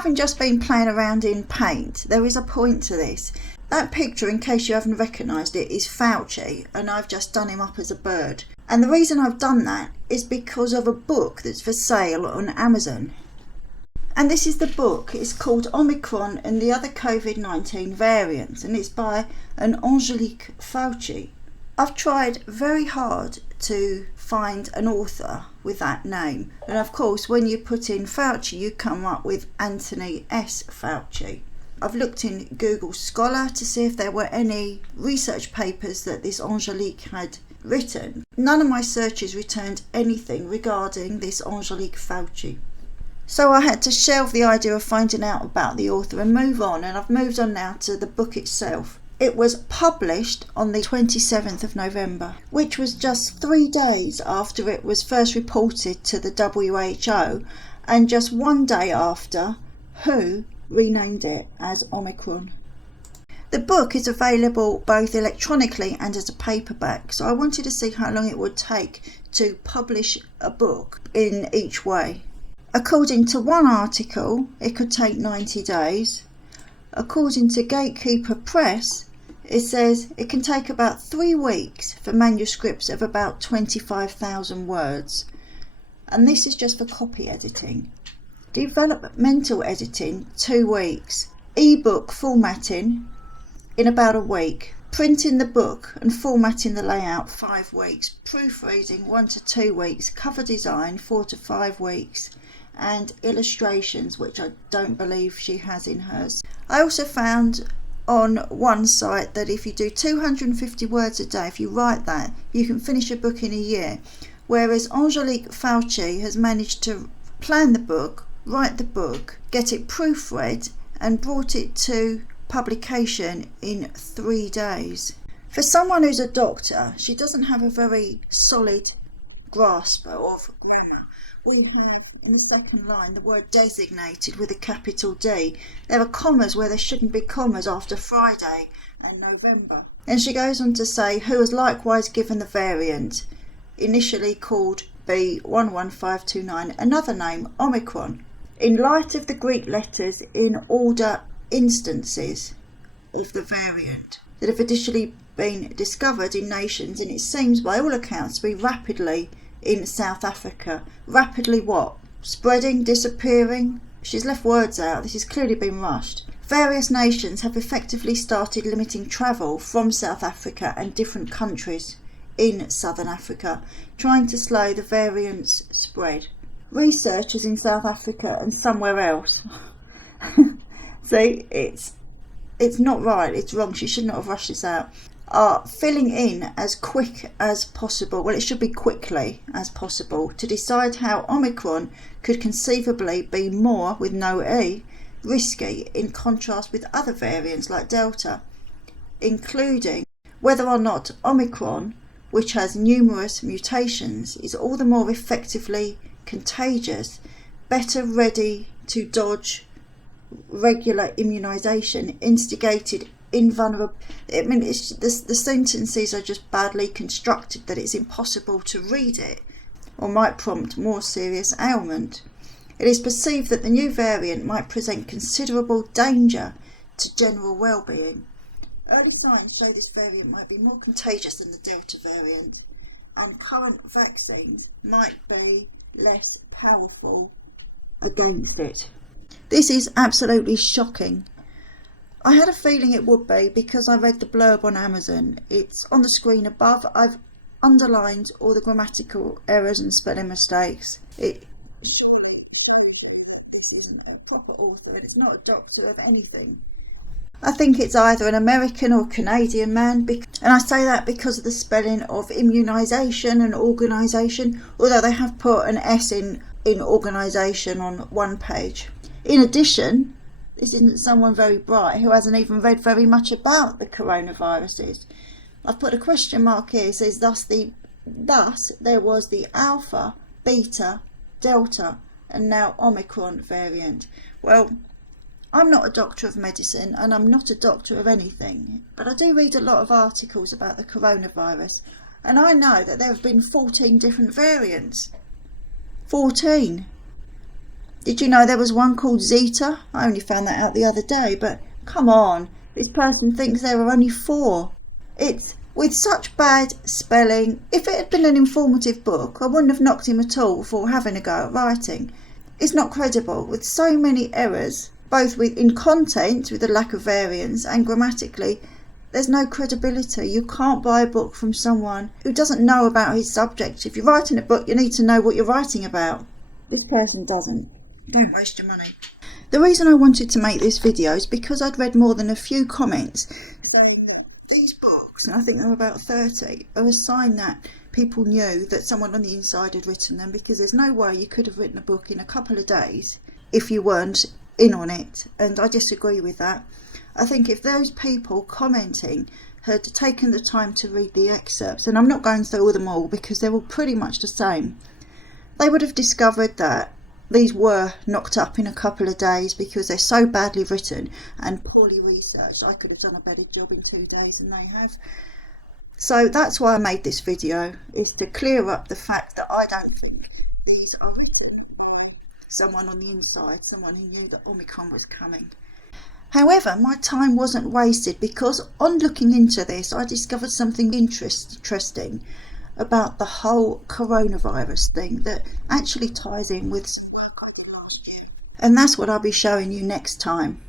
haven't just been playing around in paint. There is a point to this. That picture, in case you haven't recognised it, is Llcya, and I've just done him up as a bird. And the reason I've done that is because of a book that's for sale on Amazon. And this is the book. It's called Omicron and the Other COVID-19 Variants, and it's by an Llcya. I've tried very hard to find an author with that name, and of course when you put in Llcya you come up with Anthony S. Llcya. I've looked in Google Scholar to see if there were any research papers that this Llcya had written. None of my searches returned anything regarding this Llcya. So I had to shelve the idea of finding out about the author and move on, and I've moved on now to the book itself. It was published on the 27th of November, which was just 3 days after it was first reported to the WHO, and just 1 day after WHO renamed it as Omicron. The book is available both electronically and as a paperback, so I wanted to see how long it would take to publish a book in each way. According to one article, it could take 90 days. According to Gatekeeper Press, it says it can take about 3 weeks for manuscripts of about 25,000 words. And this is just for copy editing. Developmental editing, 2 weeks. Ebook formatting in about a week. Printing the book and formatting the layout, 5 weeks. Proofreading, 1 to 2 weeks. Cover design, 4 to 5 weeks. And illustrations, which I don't believe she has in hers. I also found on one site that if you do 250 words a day, if you write that, you can finish a book in a year. Whereas Llcya has managed to plan the book, write the book, get it proofread and brought it to publication in 3 days. For someone who's a doctor, she doesn't have a very solid grasp of grammar. We have in the second line the word designated with a capital D. There are commas where there shouldn't be commas after Friday and November. And she goes on to say who was likewise given the variant, initially called B11529, another name Omicron, in light of the Greek letters in order instances of the variant that have additionally been discovered in nations, and it seems by all accounts to be rapidly in South Africa. Rapidly what? Spreading, disappearing? She's left words out. This has clearly been rushed. Various nations have effectively started limiting travel from South Africa and different countries in Southern Africa, trying to slow the variant's spread. Researchers in South Africa and somewhere else. See, it's not right, it's wrong. She should not have rushed this out. Are filling in as quick as possible, well it should be quickly as possible, to decide how Omicron could conceivably be more, with no E, risky in contrast with other variants like Delta, including whether or not Omicron, which has numerous mutations, is all the more effectively contagious, better ready to dodge regular immunisation, instigated invulnerable. I mean, the sentences are just badly constructed that it's impossible to read it, or might prompt more serious ailment. It is perceived that the new variant might present considerable danger to general well-being. Early signs show this variant might be more contagious than the Delta variant, and current vaccines might be less powerful against it. This is absolutely shocking. I had a feeling it would be because I read the blurb on Amazon. It's on the screen above. I've underlined all the grammatical errors and spelling mistakes. It shows this isn't a proper author and it's not a doctor of anything. I think it's either an American or Canadian man, and I say that because of the spelling of immunisation and organisation, although they have put an S in organisation on one page. In addition, this isn't someone very bright who hasn't even read very much about the coronaviruses. I've put a question mark here. It says thus there was the Alpha, Beta, Delta and now Omicron variant. Well, I'm not a doctor of medicine and I'm not a doctor of anything, but I do read a lot of articles about the coronavirus, and I know that there have been 14 different variants. 14. Did you know there was one called Llcya? I only found that out the other day, but come on, this person thinks there are only 4. It's with such bad spelling. If it had been an informative book, I wouldn't have knocked him at all for having a go at writing. It's not credible, with so many errors, both in content, with a lack of variance, and grammatically. There's no credibility. You can't buy a book from someone who doesn't know about his subject. If you're writing a book, you need to know what you're writing about. This person doesn't. Don't waste your money. The reason I wanted to make this video is because I'd read more than a few comments saying that these books, and I think there were about 30, are a sign that people knew that someone on the inside had written them, because there's no way you could have written a book in a couple of days if you weren't in on it, and I disagree with that. I think if those people commenting had taken the time to read the excerpts, and I'm not going through them all because they're all pretty much the same, they would have discovered that these were knocked up in a couple of days because they're so badly written and poorly researched. I could have done a better job in 2 days than they have. So that's why I made this video, is to clear up the fact that I don't think these are written from someone on the inside, someone who knew that Omicron was coming. However, my time wasn't wasted, because on looking into this, I discovered something interesting about the whole coronavirus thing that actually ties in with some work I did last year. And that's what I'll be showing you next time.